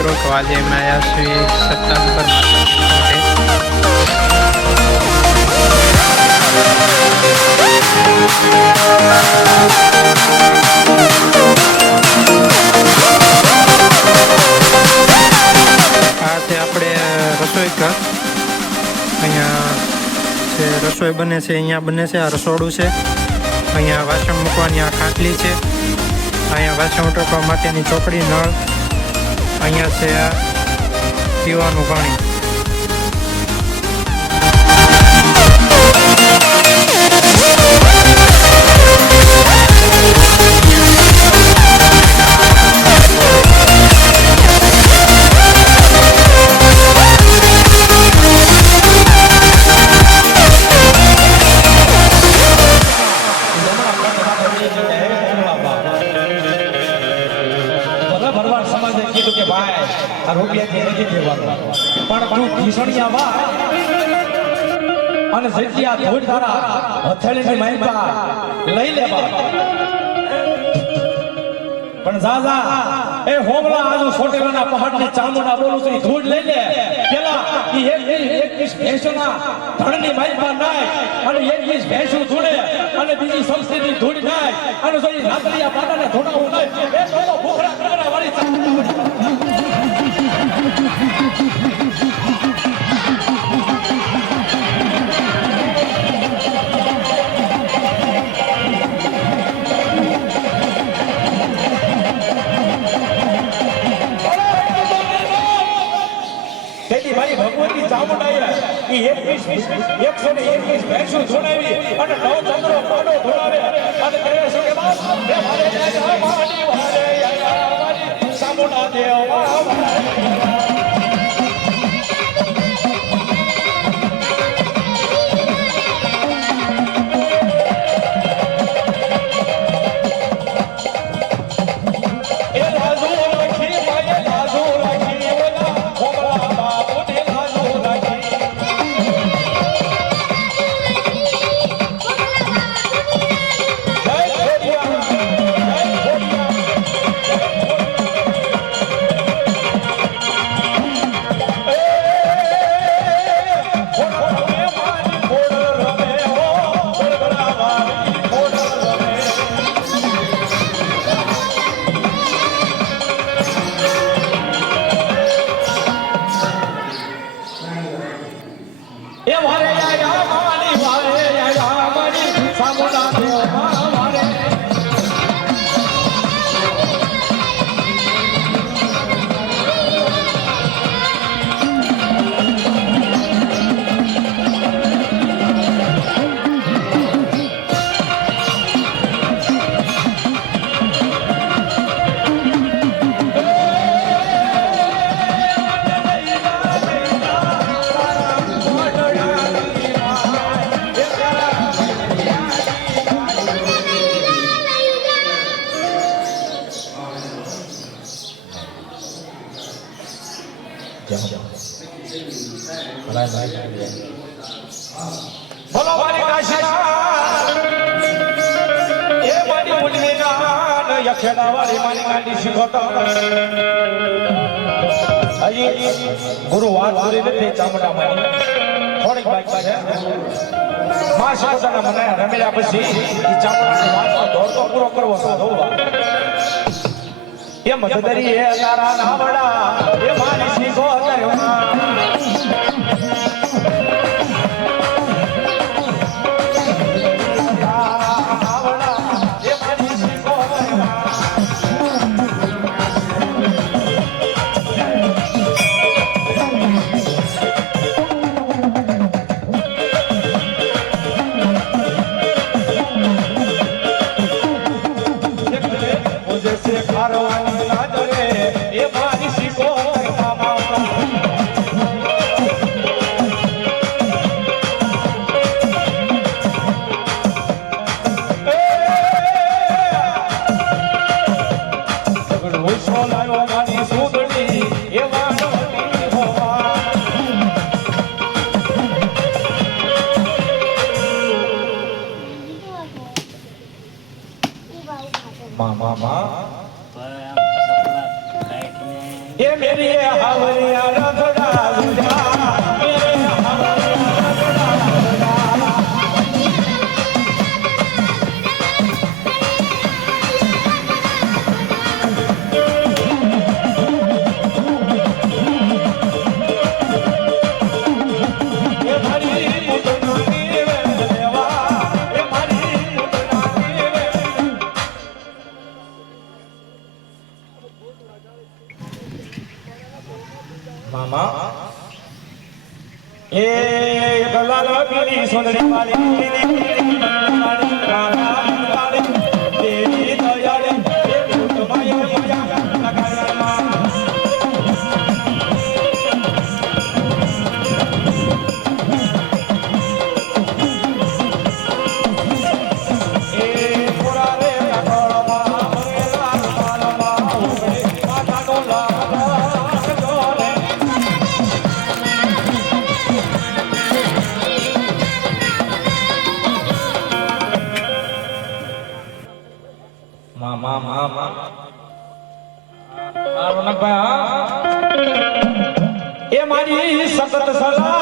તો આજે અમે આવ્યા છીએ આ છે આપણે રસોઈ ઘર. અહીંયા જે રસોઈ બને છે, અહીંયા બને છે, આ રસોડું છે. અહીંયા વાસણ મૂકવાની આ ખાટલી છે. અહીંયા વાસણ ઉટકવા માટેની ચોકડી, નળ અહીંયા છે આ પીવાનું પાણી. ભાઈ આ રૂપિયાથી નથી દેવાનો પણ તું ભીષણિયા વા અને જગ્યા ધૂળ તારા હથેળીની માહિતા લઈ લેવા પણ જા જા એ હોમલા આજુ સોટેલાના પહાડની ચામુંડા બોલું છું ધૂળ લઈ લે. પેલા ઈ એક એક વીસ ભેંસોના ધણની માહિતા નાય અને એક વીસ ભેંસું ધૂળે અને બીજી સંસ્કૃતિ ધૂળ નાય. અને જો ઈ નાતરિયા પાટાને ધોડાવું નાય, એ તો ભૂખડા કરવા વાળી તેથી મારી ભગવતી ચામુંડાએ એ એકવીસ, એકસો ને એકવીસ ભેંસું ધોડાવી અને નવ ચંદ્રો પાડો ધોડાવે અને કહે છે કે ચામુંડા દેવ. બોલો મારી કાશીના એ મારી ઉજળી ના યખેડા વાળી મારી ગાંડી શીખોતો હજી ગુરુ વાત નથી ચામડા મારી થોડીક બાઈક છે માં શીખોતાના મને રમેલા પછી ઈ ચામડાની દોડતો પૂરો કરવો સાધો એ મધદરી એ તારા એ મારી ये मेरी हवरिया रगड़ा મામા. એ ગલા લાગી સુંદરી મારી આમ આમ આમ આમ રૌનકભાઈ હા એ મારી સતત સલાહ.